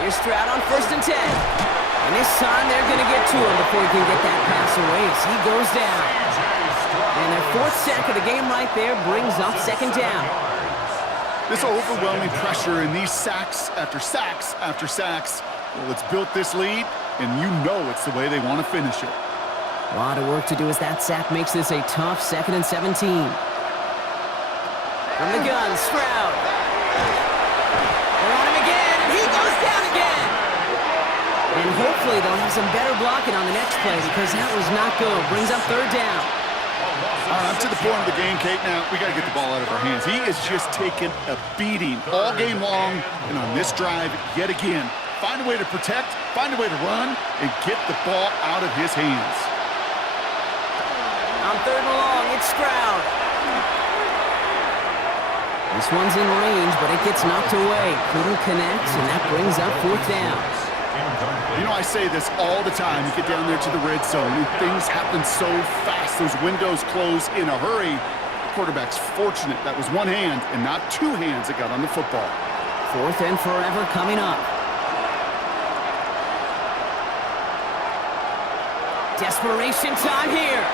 Here's Stroud on 1st and 10. And this time they're going to get to him before he can get that pass away as he goes down. And their 4th sack of the game right there brings up 2nd down. This overwhelming pressure in these sacks after sacks after sacks, well, it's built this lead, and you know it's the way they want to finish it. A lot of work to do as that sack makes this a tough 2nd and 17. From the gun, Stroud. They're on him again, and he goes down again. And hopefully they'll have some better blocking on the next play because that was not good. Brings up 3rd down. I'm to the point of the game, Kate. Now, we got to get the ball out of our hands. He is just taking a beating all game long, and on this drive, yet again, find a way to protect, find a way to run, and get the ball out of his hands. On 3rd and long, it's Stroud. This one's in range, but it gets knocked away. Couldn't connect, and that brings up 4th down. You know, I say this all the time. You get down there to the red zone, and things happen so fast. Those windows close in a hurry. The quarterback's fortunate that was one hand and not 2 hands that got on the football. 4th and forever coming up. Desperation time here.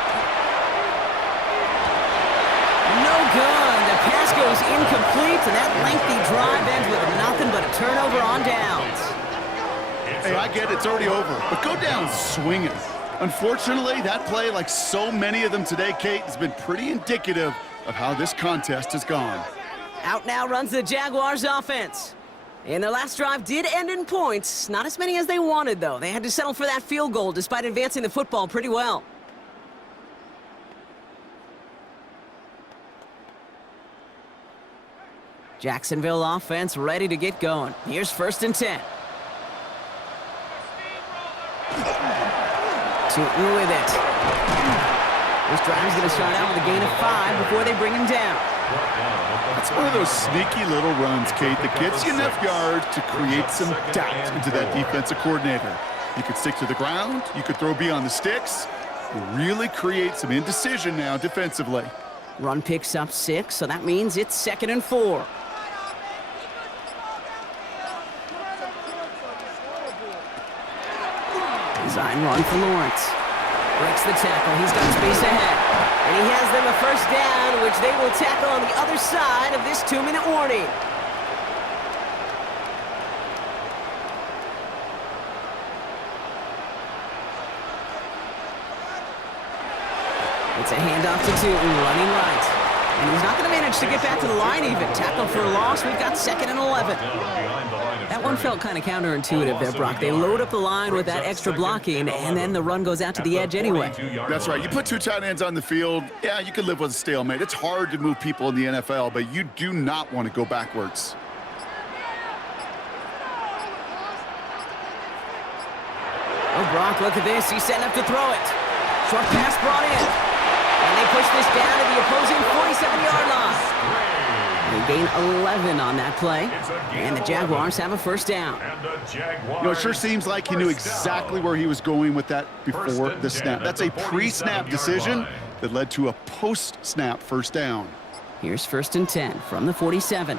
No good. The pass goes incomplete, and that lengthy drive ends with nothing but a turnover on downs. Hey, I get it, it's already over, but go down swinging. Unfortunately, that play, like so many of them today, Kate, has been pretty indicative of how this contest has gone. Out now runs the Jaguars offense. And their last drive did end in points. Not as many as they wanted, though. They had to settle for that field goal despite advancing the football pretty well. Jacksonville offense ready to get going. Here's 1st and 10. Shooting with it. This drive's going to start out with a gain of 5 before they bring him down. That's one of those sneaky little runs, Kate, that gets you enough yards to create some doubt into that defensive coordinator. You could stick to the ground. You could throw beyond the sticks. You really create some indecision now defensively. Run picks up 6, so that means it's 2nd and 4. Design run for Lawrence. Breaks the tackle. He's got space ahead. And he has them a first down, which they will tackle on the other side of this 2-minute warning. It's a handoff to Tootin, running right. And he's not going to manage to get back to the line even. Tackle for a loss. We've got 2nd and 11. That one felt kind of counterintuitive there, Brock. They load up the line with that extra blocking, and then the run goes out to the edge anyway. That's right. You put 2 tight ends on the field, yeah, you can live with a stalemate. It's hard to move people in the NFL, but you do not want to go backwards. Oh, Brock, look at this. He's setting up to throw it. Short pass brought in. And they push this down to the opposing 47-yard line. They gain 11 on that play. And the Jaguars have a first down. You know, it sure seems like he knew exactly where he was going with that before the snap. That's a pre-snap decision that led to a post-snap first down. Here's 1st and 10 from the 47.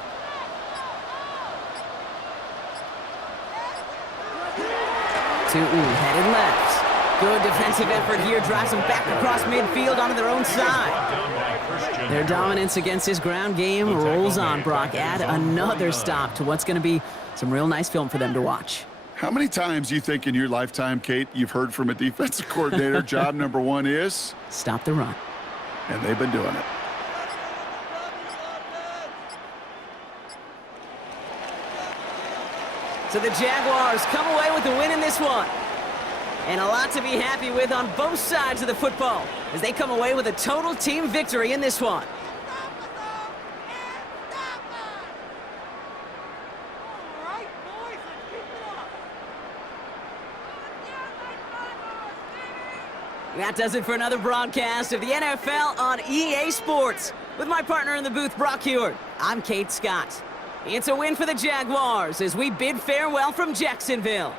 Tootin headed left. Good defensive effort here, drives them back across midfield onto their own side. Their dominance against this ground game rolls on, Brock. Add another stop to what's going to be some real nice film for them to watch. How many times you think in your lifetime, Kate, you've heard from a defensive coordinator, job number 1 is? Stop the run. And they've been doing it. So the Jaguars come away with the win in this one. And a lot to be happy with on both sides of the football as they come away with a total team victory in this one. That does it for another broadcast of the NFL on EA Sports. With my partner in the booth, Brock Heward, I'm Kate Scott. It's a win for the Jaguars as we bid farewell from Jacksonville.